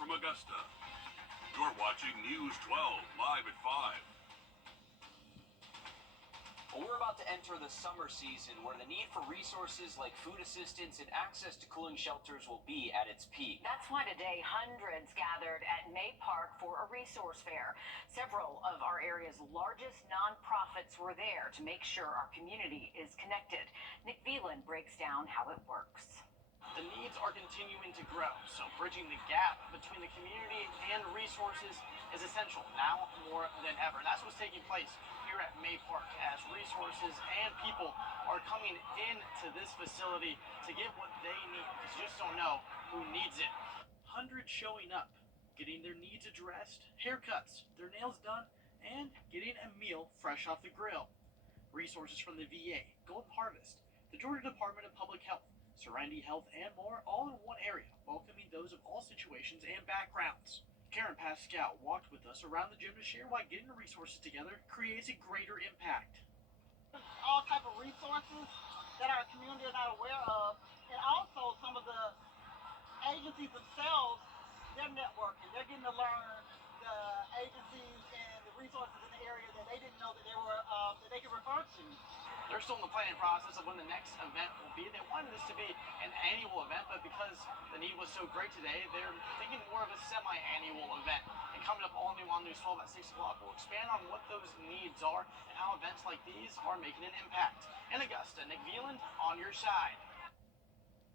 from Augusta. You're watching News 12 live at 5. Well, we're about to enter the summer season where the need for resources like food assistance and access to cooling shelters will be at its peak. That's why today hundreds gathered at May Park for a resource fair. Several of our area's largest nonprofits were there to make sure our community is connected. Nick Veland breaks down how it works. The needs are continuing to grow, so bridging the gap between the community and resources is essential now more than ever. And that's what's taking place here at May Park as resources and people are coming into this facility to get what they need, because you just don't know who needs it. Hundreds showing up, getting their needs addressed, haircuts, their nails done, and getting a meal fresh off the grill. Resources from the VA, Golden Harvest, the Georgia Department of Public Health, Serenity Health, and more, all in one area, welcoming those of all situations and backgrounds. Karen Pascal walked with us around the gym to share why getting the resources together creates a greater impact. All type of resources that our community is not aware of, and also some of the agencies themselves, they're networking. They're getting to learn the agencies and the resources in the area that they didn't know that they were that they could refer to. They're still in the planning process of when the next event will be. They wanted this to be an annual event, but because the need was so great today, they're thinking more of a semi-annual event. And coming up all new on News 12 at 6 o'clock, we'll expand on what those needs are and how events like these are making an impact. In Augusta, Nick Veland on your side.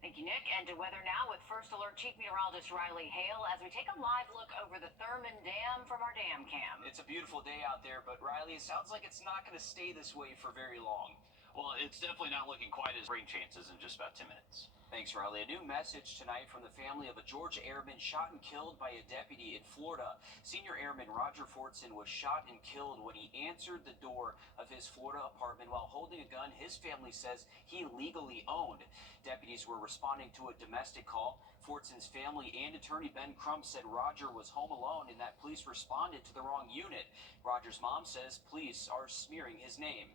Thank you, Nick. And to weather now with First Alert Chief Meteorologist Riley Hale as we take a live look over the Thurman Dam from our dam cam. It's a beautiful day out there, but Riley, it sounds like it's not going to stay this way for very long. Well, it's definitely not looking quite as rain chances in just about 10 minutes. Thanks, Riley. A new message tonight from the family of a Georgia airman shot and killed by a deputy in Florida. Senior Airman Roger Fortson was shot and killed when he answered the door of his Florida apartment while holding a gun his family says he legally owned. Deputies were responding to a domestic call. Fortson's family and attorney Ben Crump said Roger was home alone and that police responded to the wrong unit. Roger's mom says police are smearing his name.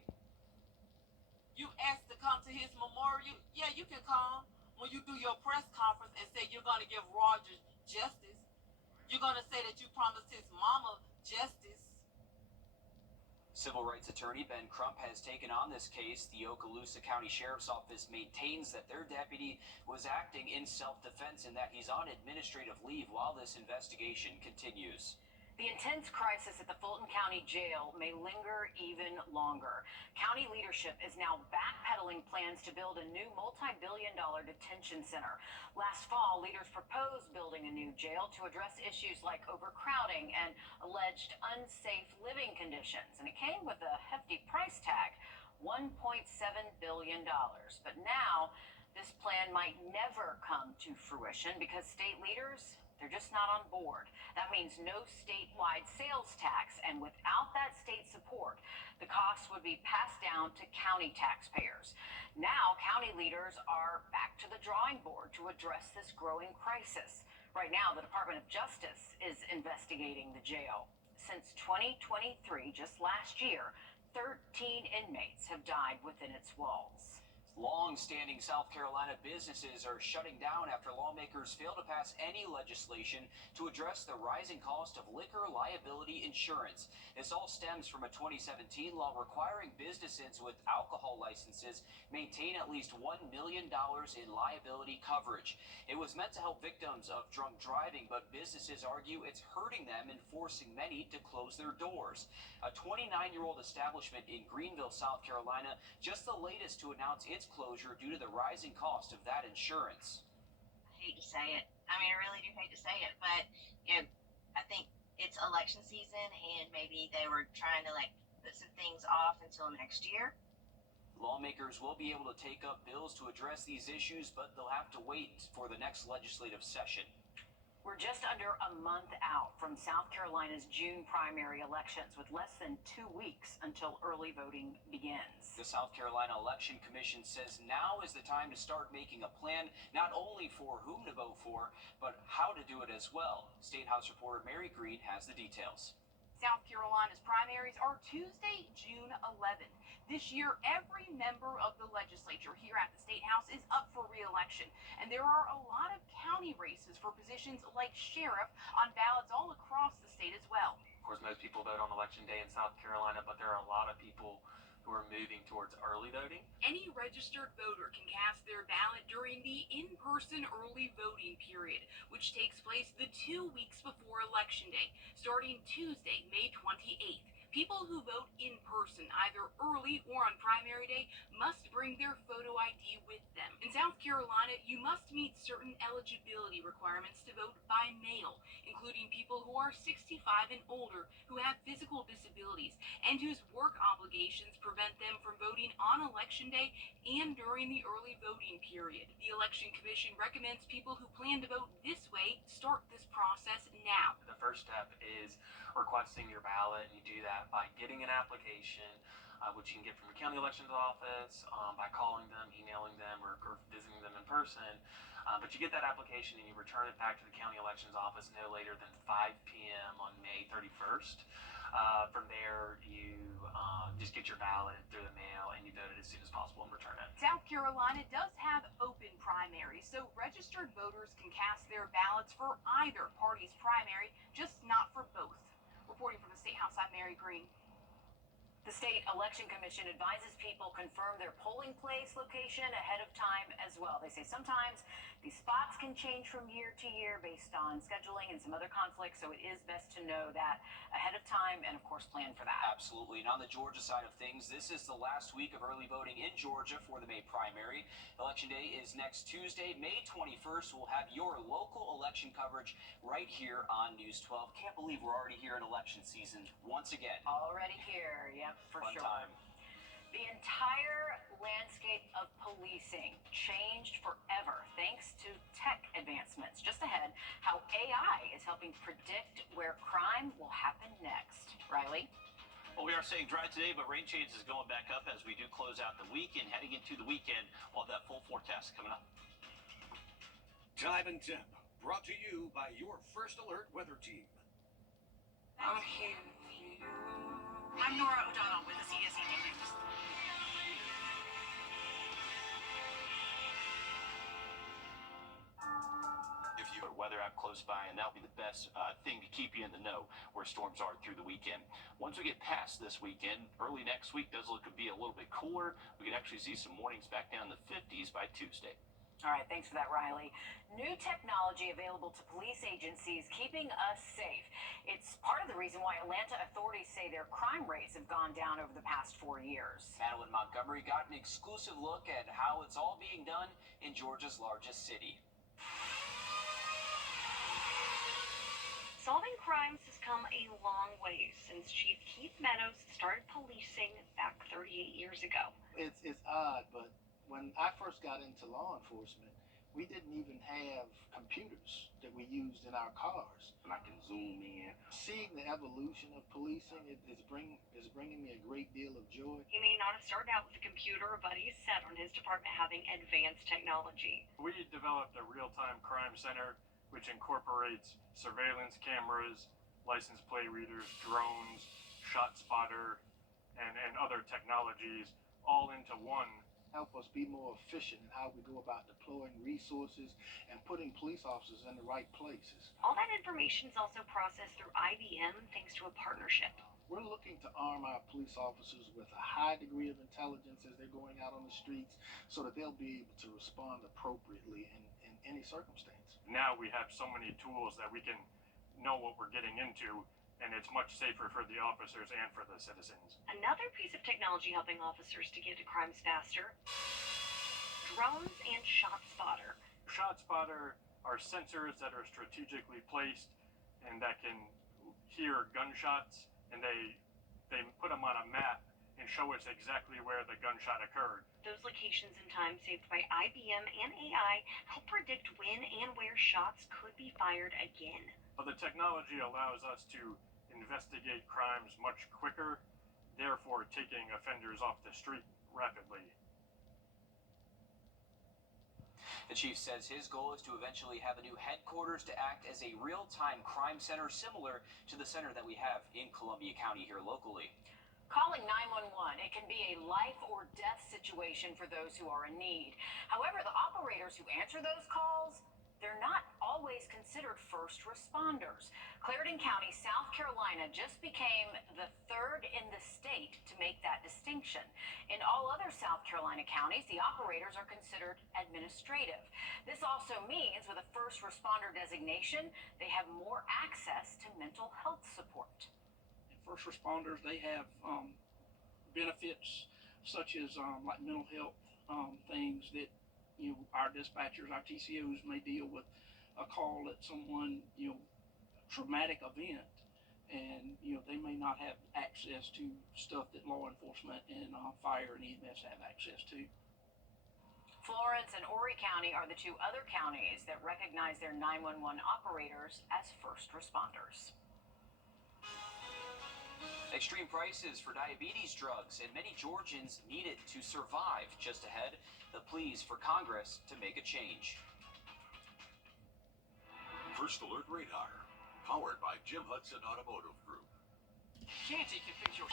You asked to come to his memorial, yeah, you can come. When you do your press conference and say you're going to give Roger justice, you're going to say that you promised his mama justice. Civil rights attorney Ben Crump has taken on this case. The Okaloosa County Sheriff's Office maintains that their deputy was acting in self-defense and that he's on administrative leave while this investigation continues. The intense crisis at the Fulton County Jail may linger even longer. County leadership is now backpedaling plans to build a new multi-billion-dollar detention center. Last fall, leaders proposed building a new jail to address issues like overcrowding and alleged unsafe living conditions. And it came with a hefty price tag, $1.7 billion. But now, this plan might never come to fruition because state leaders, they're just not on board. That means no statewide sales tax, and without that state support, the costs would be passed down to county taxpayers. Now, county leaders are back to the drawing board to address this growing crisis. Right now, the Department of Justice is investigating the jail. Since 2023, just last year, 13 inmates have died within its walls. Long-standing South Carolina businesses are shutting down after lawmakers fail to pass any legislation to address the rising cost of liquor liability insurance. This all stems from a 2017 law requiring businesses with alcohol licenses maintain at least $1 million in liability coverage. It was meant to help victims of drunk driving, but businesses argue it's hurting them and forcing many to close their doors. A 29-year-old establishment in Greenville, South Carolina, just the latest to announce its closure due to the rising cost of that insurance. I hate to say it. I mean, I really do hate to say it, but I think it's election season and maybe they were trying to put some things off until next year. Lawmakers will be able to take up bills to address these issues, but they'll have to wait for the next legislative session. We're just under a month out from South Carolina's June primary elections, with less than 2 weeks until early voting begins. The South Carolina Election Commission says now is the time to start making a plan, not only for whom to vote for, but how to do it as well. State House reporter Mary Green has the details. South Carolina's primaries are Tuesday, June 11th. This year, every member of the legislature here at the State House is up for re-election, and there are a lot of county races for positions like sheriff on ballots all across the state as well. Of course, most people vote on Election Day in South Carolina, but there are a lot of people who are moving towards early voting. Any registered voter can cast their ballot during the in-person early voting period, which takes place the 2 weeks before Election Day, starting Tuesday, May 28th. People who vote in person, either early or on primary day, must bring their photo ID with them. In South Carolina, you must meet certain eligibility requirements to vote by mail, including people who are 65 and older, who have physical disabilities, and whose work obligations prevent them from voting on Election Day and during the early voting period. The Election Commission recommends people who plan to vote this way start this process now. The first step is requesting your ballot, and you do that by getting an application, which you can get from your county elections office, by calling them, emailing them, or visiting them in person. But you get that application and you return it back to the county elections office no later than 5 p.m. on May 31st. From there, you just get your ballot through the mail and you vote it as soon as possible and return it. South Carolina does have open primaries, so registered voters can cast their ballots for either party's primary, just not for both. Reporting from the State House, I'm Mary Green. The State Election Commission advises people confirm their polling place location ahead of time as well. They say sometimes these spots can change from year to year based on scheduling and some other conflicts, so it is best to know that ahead of time and, of course, plan for that. Absolutely. And on the Georgia side of things, this is the last week of early voting in Georgia for the May primary. Election Day is next Tuesday, May 21st. We'll have your local election coverage right here on News 12. Can't believe we're already here in election season once again. Already here, yep, for Fun sure. time. The entire landscape of policing changed forever thanks to tech advancements. Just ahead, how AI is helping predict where crime will happen next. Riley? Well, we are saying dry today, but rain chances is going back up as we do close out the weekend. Heading into the weekend, we'll have that full forecast coming up. Time and temp, brought to you by your First Alert weather team. I'm here for you. I'm Nora O'Donnell with the CSED News. If you have weather app close by, and that'll be the best thing to keep you in the know where storms are through the weekend. Once we get past this weekend, early next week does look to be a little bit cooler. We could actually see some mornings back down in the 50s by Tuesday. All right, thanks for that, Riley. New technology available to police agencies keeping us safe. It's part of the reason why Atlanta authorities say their crime rates have gone down over the past 4 years. Madeline Montgomery got an exclusive look at how it's all being done in Georgia's largest city. Solving crimes has come a long way since Chief Keith Meadows started policing back 38 years ago. It's odd, but when I first got into law enforcement, we didn't even have computers that we used in our cars. And I can zoom in. Seeing the evolution of policing is bringing me a great deal of joy. He may not have started out with a computer, but he's set on his department having advanced technology. We developed a real-time crime center, which incorporates surveillance cameras, license plate readers, drones, shot spotter, and other technologies all into one. Help us be more efficient in how we go about deploying resources and putting police officers in the right places. All that information is also processed through IBM thanks to a partnership. We're looking to arm our police officers with a high degree of intelligence as they're going out on the streets so that they'll be able to respond appropriately in any circumstance. Now we have so many tools that we can know what we're getting into, and it's much safer for the officers and for the citizens. Another piece of technology helping officers to get to crimes faster: drones and shot spotter. Shot spotter are sensors that are strategically placed and that can hear gunshots, and they put them on a map and show us exactly where the gunshot occurred. Those locations and times saved by IBM and AI help predict when and where shots could be fired again. Well, the technology allows us to investigate crimes much quicker, therefore taking offenders off the street rapidly. The chief says his goal is to eventually have a new headquarters to act as a real-time crime center similar to the center that we have in Columbia County here locally. Calling 911, it can be a life or death situation for those who are in need. However, the operators who answer those calls, they're not always considered first responders. Clarendon County, South Carolina just became the third in the state to make that distinction. In all other South Carolina counties, the operators are considered administrative. This also means with a first responder designation, they have more access to mental health support. First responders, they have benefits such as like mental health things that our dispatchers, our TCOs may deal with a call at someone, traumatic event, and they may not have access to stuff that law enforcement and fire and EMS have access to. Florence and Horry County are the two other counties that recognize their 911 operators as first responders. Extreme prices for diabetes drugs, and many Georgians need it to survive. Just ahead, the pleas for Congress to make a change. First Alert Radar, powered by Jim Hudson Automotive Group. Shanty can fix your...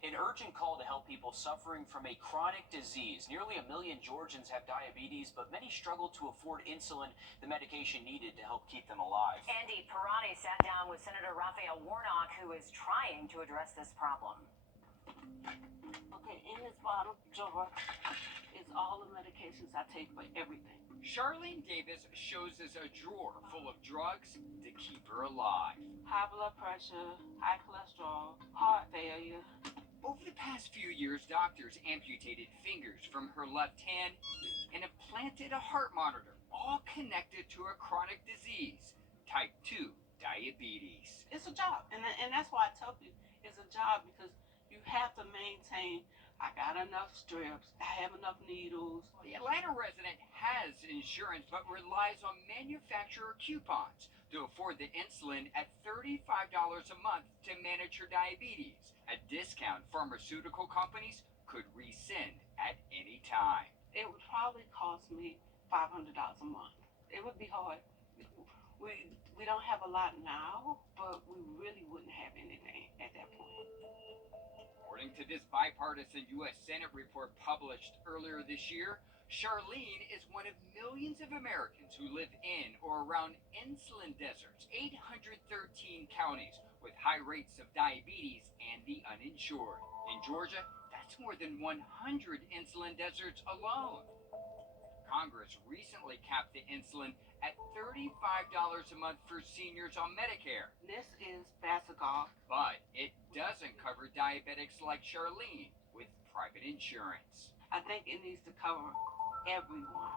An urgent call to help people suffering from a chronic disease. Nearly 1 million Georgians have diabetes, but many struggle to afford insulin, the medication needed to help keep them alive. Andy Pirani sat down with Senator Raphael Warnock, who is trying to address this problem. Okay, in this bottle jar is all the medications I take for everything. Charlene Davis shows us a drawer full of drugs to keep her alive. High blood pressure, high cholesterol, heart failure. Over the past few years, doctors amputated fingers from her left hand and implanted a heart monitor, all connected to a chronic disease, type 2 diabetes. It's a job, and that's why I tell you it's a job, because you have to maintain. I got enough strips, I have enough needles. The Atlanta resident has insurance but relies on manufacturer coupons to afford the insulin at $35 a month to manage her diabetes. A discount pharmaceutical companies could rescind at any time. It would probably cost me $500 a month. It would be hard. We don't have a lot now, but we really wouldn't have anything at that point. According to this bipartisan U.S. Senate report published earlier this year, Charlene is one of millions of Americans who live in or around insulin deserts, 813 counties with high rates of diabetes and the uninsured. In Georgia, that's more than 100 insulin deserts alone. Congress recently capped the insulin at $35 a month for seniors on Medicare. This is Basagol. But it doesn't cover diabetics like Charlene with private insurance. I think it needs to cover everyone.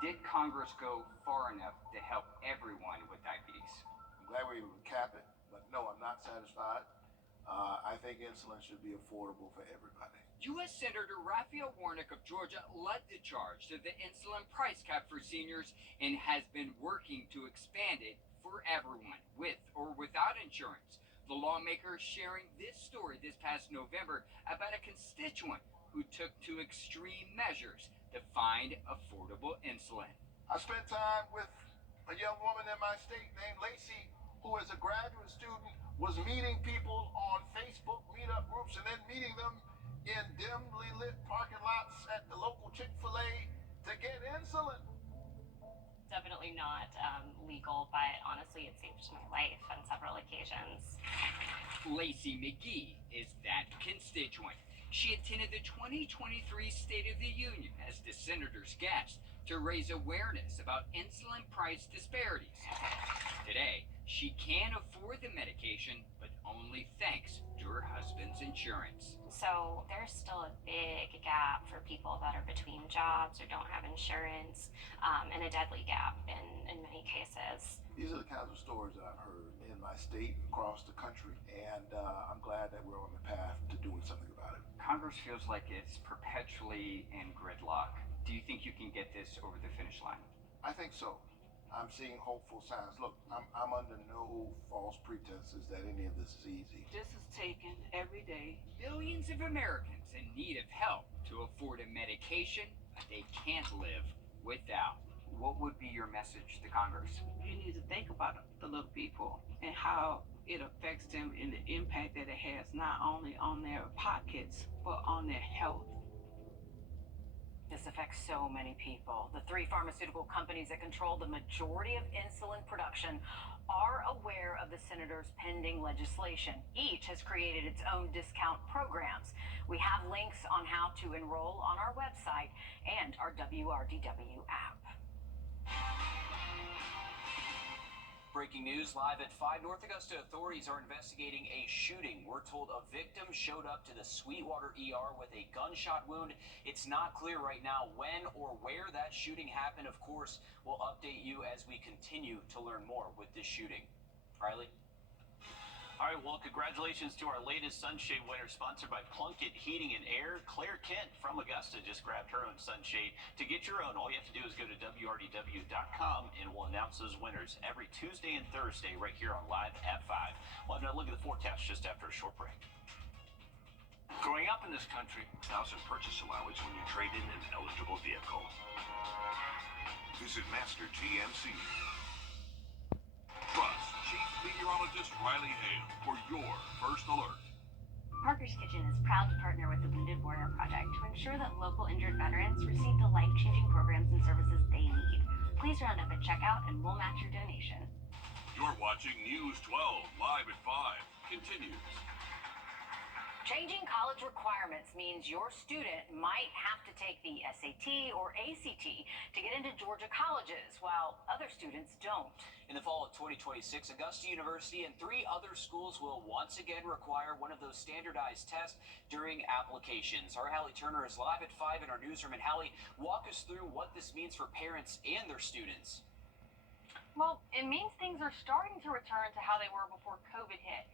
Did Congress go far enough to help everyone with diabetes? I'm glad we were able to cap it, but no, I'm not satisfied. I think insulin should be affordable for everybody. U.S. Senator Raphael Warnock of Georgia led the charge to the insulin price cap for seniors and has been working to expand it for everyone, with or without insurance. The lawmaker sharing this story this past November about a constituent who took to extreme measures to find affordable insulin. I spent time with a young woman in my state named Lacey, who is a graduate student, was meeting people on Facebook meetup groups and then meeting them in dimly lit parking lots at the local Chick-fil-A to get insulin. Definitely not legal, but honestly, it saved my life on several occasions. Lacey McGee is that constituent. She attended the 2023 State of the Union as the senator's guest to raise awareness about insulin price disparities. Today, she can afford the medication, but only thanks to her husband's insurance. So there's still a big gap for people that are between jobs or don't have insurance, and a deadly gap in many cases. These are the kinds of stories that I've heard in my state and across the country, and I'm glad that we're on the path to doing something about it. Congress feels like it's perpetually in gridlock. Do you think you can get this over the finish line? I think so. I'm seeing hopeful signs. Look, I'm under no false pretenses that any of this is easy. This is taken every day. Millions of Americans in need of help to afford a medication they can't live without. What would be your message to Congress? You need to think about the little people and how it affects them and the impact that it has not only on their pockets, but on their health. affects so many people. The three pharmaceutical companies that control the majority of insulin production are aware of the senator's pending legislation. Each has created its own discount programs. We have links on how to enroll on our website and our WRDW app. Breaking news live at 5. North Augusta authorities are investigating a shooting. We're told a victim showed up to the Sweetwater ER with a gunshot wound. It's not clear right now when or where that shooting happened. Of course, we'll update you as we continue to learn more with this shooting. Riley? All right, well, congratulations to our latest sunshade winner, sponsored by Plunkett Heating and Air. Claire Kent from Augusta just grabbed her own sunshade. To get your own, all you have to do is go to WRDW.com, and we'll announce those winners every Tuesday and Thursday right here on Live at 5. We'll have another look at the forecast just after a short break. Growing up in this country, $1,000 purchase allowance when you trade in an eligible vehicle. Visit Master GMC. Plus, Chief Meteorologist Riley Hale for your first alert. Parker's Kitchen is proud to partner with the Wounded Warrior Project to ensure that local injured veterans receive the life-changing programs and services they need. Please round up at checkout and we'll match your donation. You're watching News 12 live at 5. Continues. Changing college requirements means your student might have to take the SAT or ACT to get into Georgia colleges, while other students don't. In the fall of 2026, Augusta University and 3 other schools will once again require one of those standardized tests during applications. Our Hallie Turner is live at 5 in our newsroom. And Hallie, walk us through what this means for parents and their students. Well, it means things are starting to return to how they were before COVID hit.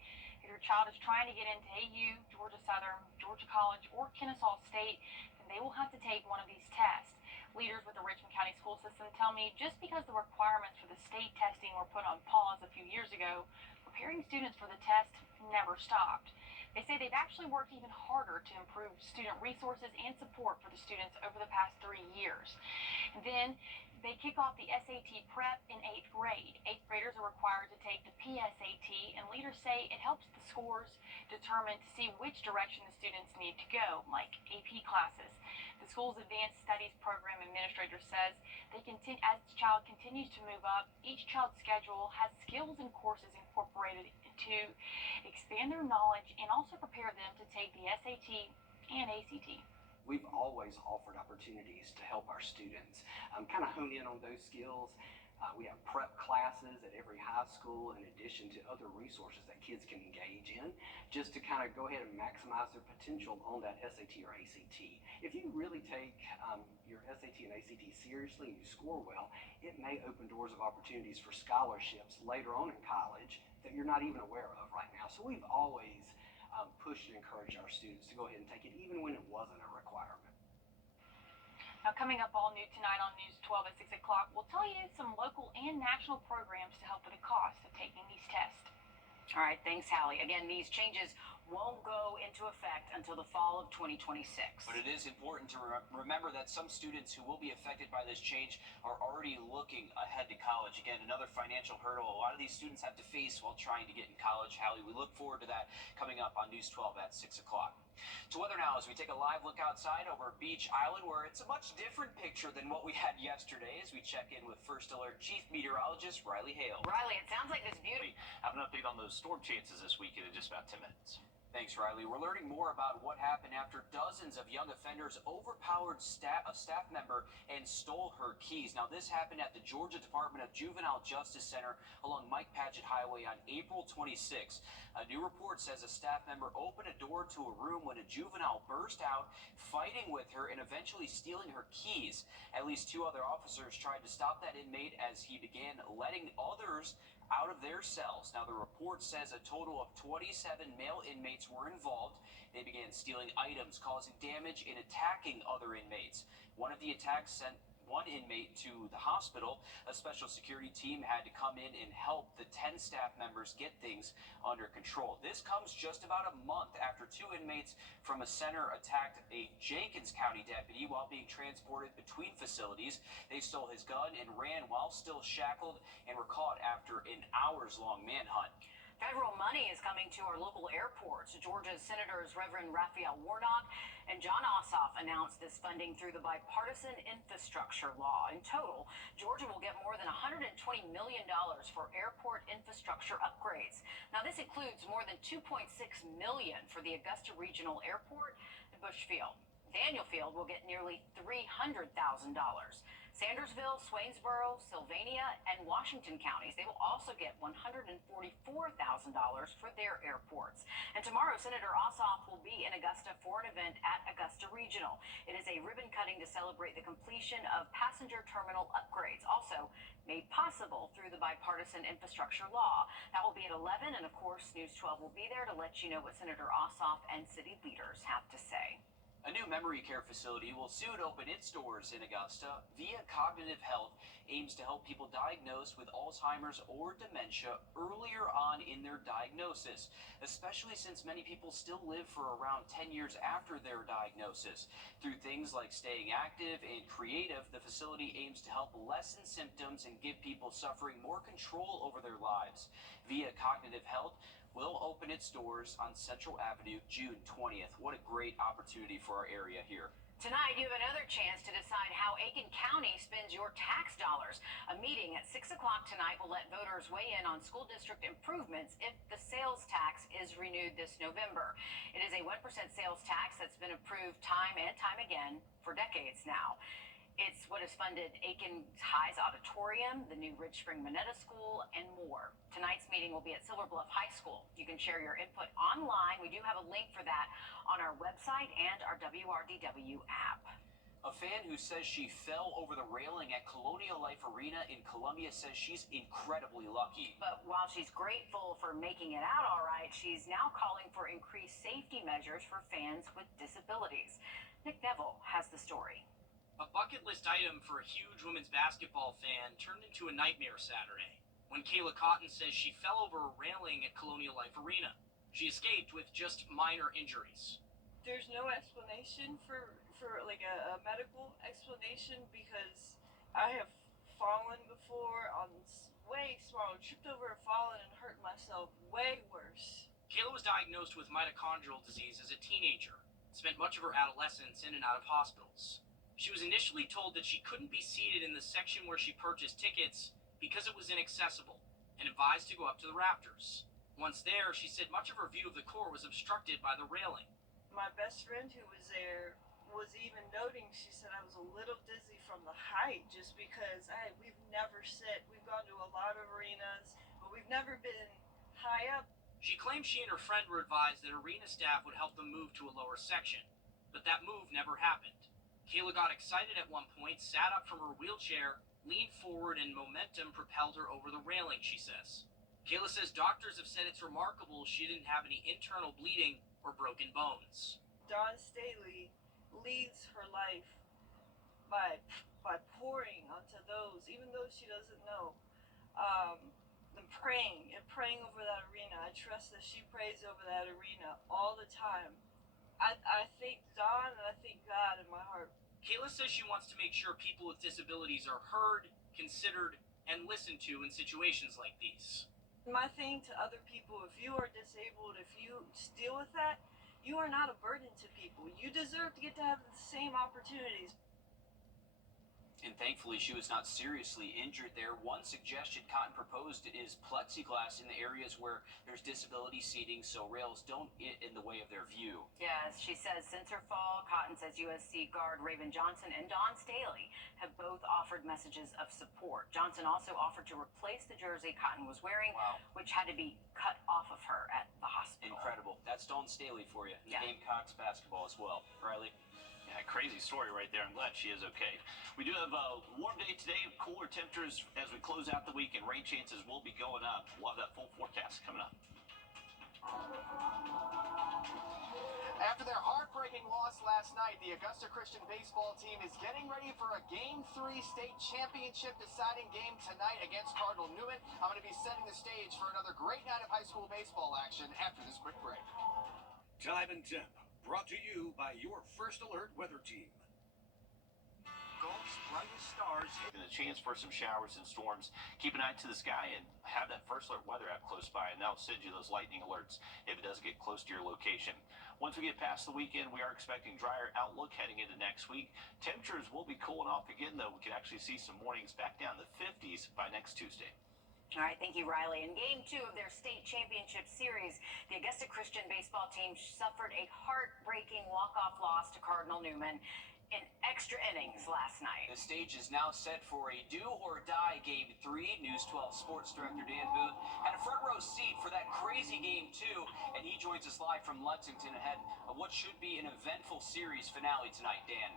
If your child is trying to get into AU, Georgia Southern, Georgia College, or Kennesaw State, then they will have to take one of these tests. Leaders with the Richmond County school system tell me just because the requirements for the state testing were put on pause a few years ago, preparing students for the test never stopped. They say they've actually worked even harder to improve student resources and support for the students over the past 3 years. And then they kick off the SAT prep in 8th grade. 8th graders are required to take the PSAT, and leaders say it helps the scores determine to see which direction the students need to go, like AP classes. The school's advanced studies program administrator says as the child continues to move up, each child's schedule has skills and courses incorporated to expand their knowledge and also prepare them to take the SAT and ACT. We've always offered opportunities to help our students kind of hone in on those skills. We have prep classes at every high school in addition to other resources that kids can engage in just to kind of go ahead and maximize their potential on that SAT or ACT. If you really take your SAT and ACT seriously and you score well, it may open doors of opportunities for scholarships later on in college that you're not even aware of right now. So we've always pushed and encouraged our students to go ahead and take it even when it wasn't a requirement. Now, coming up all new tonight on News 12 at 6 o'clock, we'll tell you some local and national programs to help with the cost of taking these tests. All right, thanks, Hallie. Again, these changes won't go into effect until the fall of 2026. But it is important to remember that some students who will be affected by this change are already looking ahead to college. Again, another financial hurdle a lot of these students have to face while trying to get in college. Hallie, we look forward to that coming up on News 12 at 6 o'clock. To weather now as we take a live look outside over Beach Island, where it's a much different picture than what we had yesterday as we check in with First Alert Chief Meteorologist Riley Hale. Riley, it sounds like this beauty. Have an update on those storm chances this weekend in just about 10 minutes. Thanks, Riley. We're learning more about what happened after dozens of young offenders overpowered a staff member and stole her keys. Now, this happened at the Georgia Department of Juvenile Justice Center along Mike Padgett Highway on April 26. A new report says a staff member opened a door to a room when a juvenile burst out, fighting with her and eventually stealing her keys. At least 2 other officers tried to stop that inmate as he began letting others out of their cells. Now, the report says a total of 27 male inmates were involved. They began stealing items, causing damage, and attacking other inmates. One of the attacks sent one inmate to the hospital. A special security team had to come in and help the 10 staff members get things under control. This comes just about a month after 2 inmates from a center attacked a Jenkins County deputy while being transported between facilities. They stole his gun and ran while still shackled and were caught after an hours-long manhunt. Federal money is coming to our local airports. Georgia's Senators Reverend Raphael Warnock and John Ossoff announced this funding through the bipartisan infrastructure law. In total, Georgia will get more than $120 million for airport infrastructure upgrades. Now, this includes more than $2.6 million for the Augusta Regional Airport and Bush Field. Daniel Field will get nearly $300,000. Sandersville, Swainsboro, Sylvania, and Washington counties, they will also get $144,000 for their airports. And tomorrow, Senator Ossoff will be in Augusta for an event at Augusta Regional. It is a ribbon cutting to celebrate the completion of passenger terminal upgrades, also made possible through the bipartisan infrastructure law. That will be at 11, and of course, News 12 will be there to let you know what Senator Ossoff and city leaders have to say. A new memory care facility will soon open its doors in Augusta. Via Cognitive Health aims to help people diagnosed with Alzheimer's or dementia earlier on in their diagnosis, especially since many people still live for around 10 years after their diagnosis. Through things like staying active and creative, the facility aims to help lessen symptoms and give people suffering more control over their lives. Via Cognitive Health will open its doors on Central Avenue June 20th. What a great opportunity for our area here. Tonight, you have another chance to decide how Aiken County spends your tax dollars. A meeting at 6 o'clock tonight will let voters weigh in on school district improvements if the sales tax is renewed this November. It is a 1% sales tax that's been approved time and time again for decades now. It's what has funded Aiken High's auditorium, the new Ridge Spring Minetta School, and more. Tonight's meeting will be at Silver Bluff High School. You can share your input online. We do have a link for that on our website and our WRDW app. A fan who says she fell over the railing at Colonial Life Arena in Columbia says she's incredibly lucky. But while she's grateful for making it out all right, she's now calling for increased safety measures for fans with disabilities. Nick Neville has the story. A bucket list item for a huge women's basketball fan turned into a nightmare Saturday when Kayla Cotton says she fell over a railing at Colonial Life Arena. She escaped with just minor injuries. There's no explanation for like a medical explanation because I have fallen before on way smaller, tripped over and fallen and hurt myself way worse. Kayla was diagnosed with mitochondrial disease as a teenager, spent much of her adolescence in and out of hospitals. She was initially told that she couldn't be seated in the section where she purchased tickets because it was inaccessible, and advised to go up to the rafters. Once there, she said much of her view of the court was obstructed by the railing. My best friend who was there was even noting, she said I was a little dizzy from the height just because we've never we've gone to a lot of arenas, but we've never been high up. She claimed she and her friend were advised that arena staff would help them move to a lower section, but that move never happened. Kayla got excited at one point, sat up from her wheelchair, leaned forward, and momentum propelled her over the railing, she says. Kayla says doctors have said it's remarkable she didn't have any internal bleeding or broken bones. Dawn Staley leads her life by pouring onto those, even though she doesn't know, and praying over that arena. I trust that she prays over that arena all the time. I thank Dawn and I thank God in my heart. Kayla says she wants to make sure people with disabilities are heard, considered, and listened to in situations like these. My thing to other people, if you are disabled, if you deal with that, you are not a burden to people. You deserve to get to have the same opportunities. And thankfully, she was not seriously injured there. One suggestion Cotton proposed is plexiglass in the areas where there's disability seating so rails don't get in the way of their view. Yes, she says since her fall, Cotton says USC guard Raven Johnson and Dawn Staley have both offered messages of support. Johnson also offered to replace the jersey Cotton was wearing, which had to be cut off of her at the hospital. Incredible. That's Dawn Staley for you. Yeah. Gamecocks basketball as well. Riley? Yeah, crazy story right there. I'm glad she is okay. We do have a warm day today, cooler temperatures as we close out the week, and rain chances will be going up. We'll have that full forecast coming up. After their heartbreaking loss last night, the Augusta Christian baseball team is getting ready for a Game 3 state championship deciding game tonight against Cardinal Newman. I'm going to be setting the stage for another great night of high school baseball action after this quick break. Time and temp, brought to you by your First Alert weather team. Golf's brightest stars hit. And a chance for some showers and storms. Keep an eye to the sky and have that First Alert weather app close by, and that'll send you those lightning alerts if it does get close to your location. Once we get past the weekend, we are expecting drier outlook heading into next week. Temperatures will be cooling off again, though. We could actually see some mornings back down the 50s by next Tuesday. All right, thank you, Riley. In Game 2 of their state championship series, the Augusta Christian baseball team suffered a heartbreaking walk-off loss to Cardinal Newman in extra innings last night. The stage is now set for a do-or-die Game 3. News 12 Sports Director Dan Booth had a front row seat for that crazy Game 2, and he joins us live from Lexington ahead of what should be an eventful series finale tonight. Dan.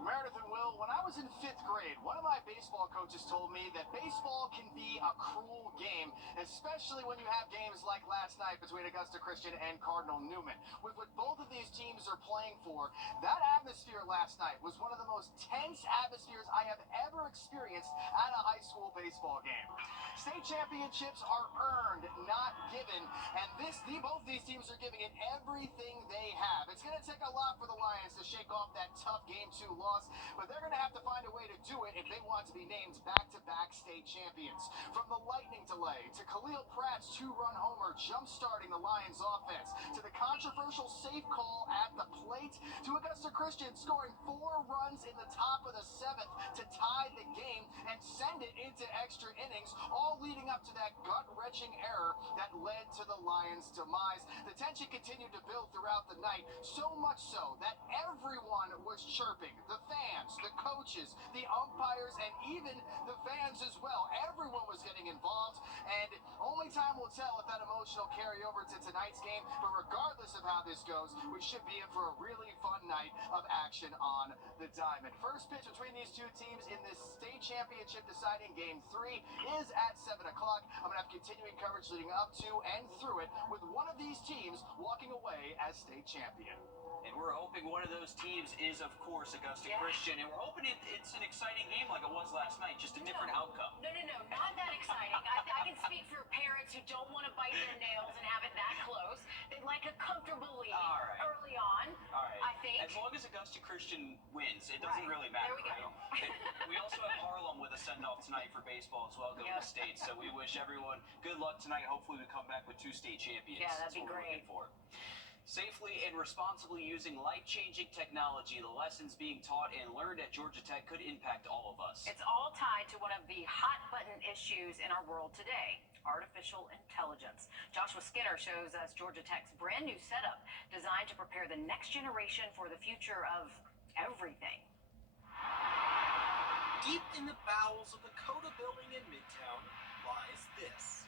Meredith and Will, when I was in 5th grade, one of my baseball coaches told me that baseball can be a cruel game, especially when you have games like last night between Augusta Christian and Cardinal Newman. With what both of these teams are playing for, that atmosphere last night was one of the most tense atmospheres I have ever experienced at a high school baseball game. State championships are earned, not given, and both these teams are giving it everything they have. It's going to take a lot for the Lions to shake off that tough Game 2 loss, but they're going to have to find a way to do it if they want to be named back-to-back state champions. From the lightning delay to Khalil Pratt's 2-run homer jump-starting the Lions offense, to the controversial safe call at the plate, to Augusta Christian scoring 4 runs in the top of the 7th to tie the game and send it into extra innings, all leading up to that gut-wrenching error that led to the Lions' demise. The tension continued to build throughout the night, so much so that everyone was chirping. The fans, the coaches, the umpires, and even the fans as well. Everyone was getting involved, and only time will tell if that emotion will carry over to tonight's game. But regardless of how this goes, we should be in for a really fun night of action on the diamond. First pitch between these two teams in this state championship deciding Game 3 is at 7 o'clock. I'm going to have continuing coverage leading up to and through it, with one of these teams walking away as state champion. And we're hoping one of those teams is, of course, Augusta Christian. And we're hoping it's an exciting game like it was last night, just a different outcome. No, not that exciting. I can speak for parents who don't want to bite their nails and have it that close. They'd like a comfortable lead early on, I think. As long as Augusta Christian wins, it doesn't really matter. There we go. Right? We also have Harlem with a send-off tonight for baseball as well, going to state. So we wish everyone good luck tonight. Hopefully we come back with 2 state champions. Yeah, that'd be That's what great. we're looking for. Safely and responsibly using life-changing technology, the lessons being taught and learned at Georgia Tech could impact all of us. It's all tied to one of the hot-button issues in our world today, artificial intelligence. Joshua Skinner shows us Georgia Tech's brand new setup designed to prepare the next generation for the future of everything. Deep in the bowels of the Coda building in Midtown lies this.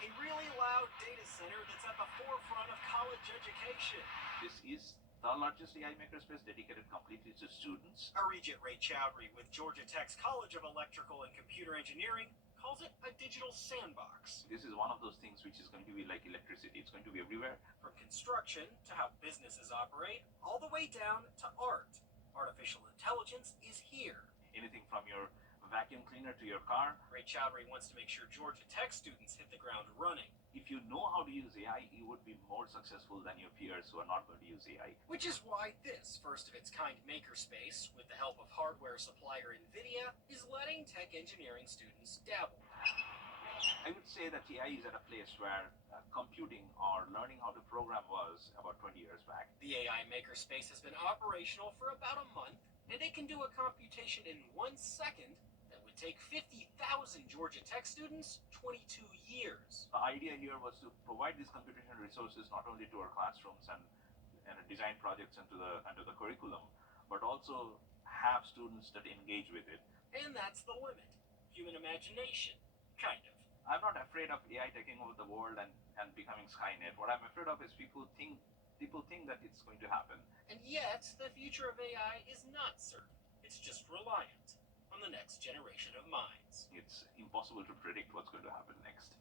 A really loud data center that's at the forefront of college education. This is the largest AI makerspace dedicated completely to students. Our Regent Ray Chowdhury with Georgia Tech's College of Electrical and Computer Engineering calls it a digital sandbox. This is one of those things which is going to be like electricity. It's going to be everywhere. From construction to how businesses operate, all the way down to art. Artificial intelligence is here. Anything from your vacuum cleaner to your car. Ray Chowdhury wants to make sure Georgia Tech students hit the ground running. If you know how to use AI, you would be more successful than your peers who are not going to use AI. Which is why this first-of-its-kind makerspace, with the help of hardware supplier NVIDIA, is letting tech engineering students dabble. I would say that AI is at a place where computing or learning how to program was about 20 years back. The AI makerspace has been operational for about a month, and it can do a computation in 1 second that would take 50,000 Georgia Tech students 22 years. The idea here was to provide these computational resources not only to our classrooms and design projects into the curriculum, but also have students that engage with it. And that's the limit. Human imagination, kind of. I'm not afraid of AI taking over the world and becoming Skynet. What I'm afraid of is people think that it's going to happen. And yet, the future of AI is not certain. It's just reliant on the next generation of minds. It's impossible to predict what's going to happen next.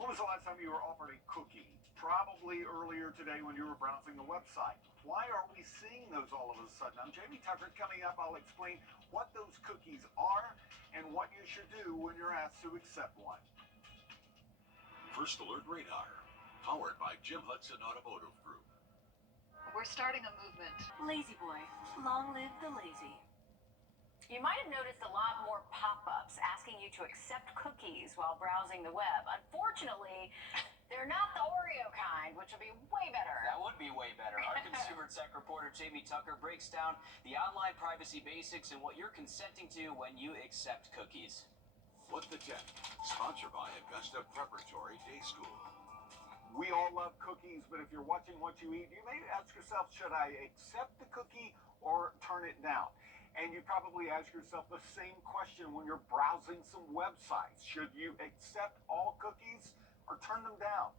When was the last time you were offered a cookie? Probably earlier today when you were browsing the website. Why are we seeing those all of a sudden? I'm Jamie Tucker. Coming up, I'll explain what those cookies are and what you should do when you're asked to accept one. First Alert Radar. Powered by Jim Hudson Automotive Group. We're starting a movement. Lazy boy, long live the lazy. You might have noticed a lot more pop-ups asking you to accept cookies while browsing the web. Unfortunately, they're not the Oreo kind, which will be way better. That would be way better. Our consumer tech reporter Jamie Tucker breaks down the online privacy basics and what you're consenting to when you accept cookies. What the Tech, sponsored by Augusta Preparatory Day School. We all love cookies, but if you're watching what you eat, you may ask yourself, should I accept the cookie or turn it down? And you probably ask yourself the same question when you're browsing some websites. Should you accept all cookies or turn them down?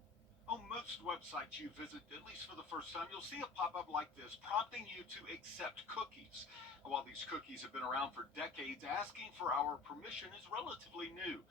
On most websites you visit, at least for the first time, you'll see a pop-up like this prompting you to accept cookies. While these cookies have been around for decades, asking for our permission is relatively new.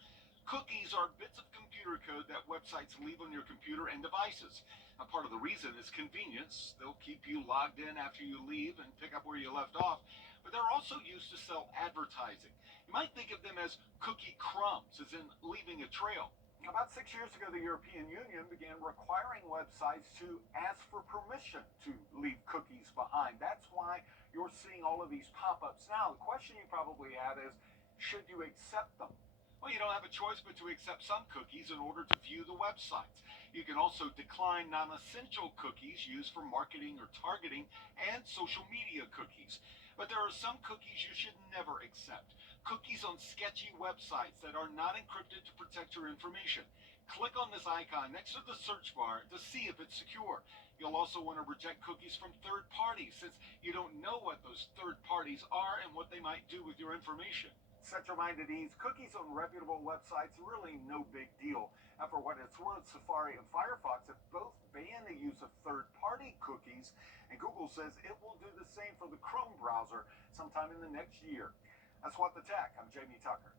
Cookies are bits of computer code that websites leave on your computer and devices. Now, part of the reason is convenience. They'll keep you logged in after you leave and pick up where you left off. But they're also used to sell advertising. You might think of them as cookie crumbs, as in leaving a trail. About 6 years ago, the European Union began requiring websites to ask for permission to leave cookies behind. That's why you're seeing all of these pop-ups now. The question you probably have is, should you accept them? Well, you don't have a choice but to accept some cookies in order to view the websites. You can also decline non-essential cookies used for marketing or targeting and social media cookies. But there are some cookies you should never accept. Cookies on sketchy websites that are not encrypted to protect your information. Click on this icon next to the search bar to see if it's secure. You'll also want to reject cookies from third parties, since you don't know what those third parties are and what they might do with your information. Set your mind at ease. Cookies on reputable websites, really no big deal. And for what it's worth, Safari and Firefox have both banned the use of third-party cookies, and Google says it will do the same for the Chrome browser sometime in the next year. That's What the Tech. I'm Jamie Tucker.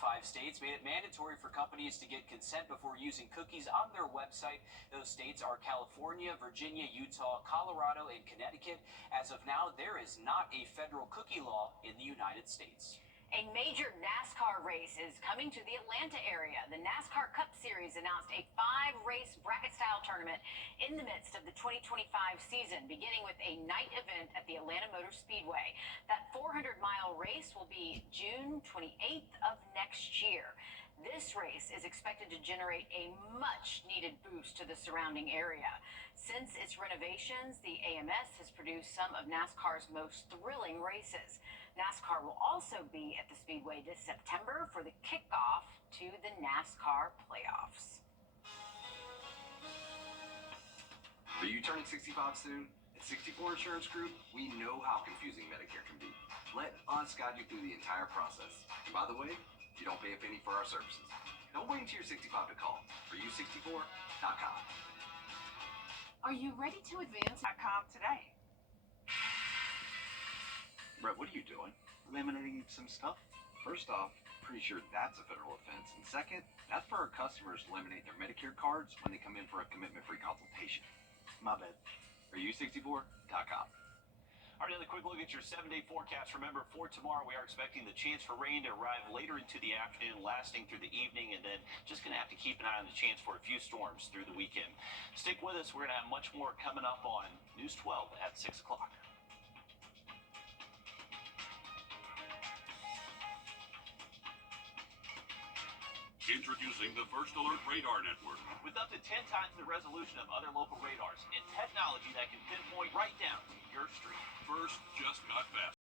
5 states made it mandatory for companies to get consent before using cookies on their website. Those states are California, Virginia, Utah, Colorado, and Connecticut. As of now, there is not a federal cookie law in the United States. A major NASCAR race is coming to the Atlanta area. The NASCAR Cup Series announced a 5-race bracket-style tournament in the midst of the 2025 season, beginning with a night event at the Atlanta Motor Speedway. That 400-mile race will be June 28th of next year. This race is expected to generate a much-needed boost to the surrounding area. Since its renovations, the AMS has produced some of NASCAR's most thrilling races. NASCAR will also be at the Speedway this September for the kickoff to the NASCAR playoffs. Are you turning 65 soon? At 64 Insurance Group, we know how confusing Medicare can be. Let us guide you through the entire process. And by the way, you don't pay a penny for our services. Don't wait until you're 65 to call. For you64.com. Are you ready to advance.com today? Brett, what are you doing? Laminating some stuff? First off, pretty sure that's a federal offense. And second, that's for our customers to laminate their Medicare cards when they come in for a commitment-free consultation. My bad. Are you64.com. All right, another quick look at your 7-day forecast. Remember, for tomorrow, we are expecting the chance for rain to arrive later into the afternoon, lasting through the evening, and then just going to have to keep an eye on the chance for a few storms through the weekend. Stick with us. We're going to have much more coming up on News 12 at 6 o'clock. Introducing the First Alert Radar Network. With up to 10 times the resolution of other local radars and technology that can pinpoint right down to your street. First just got faster.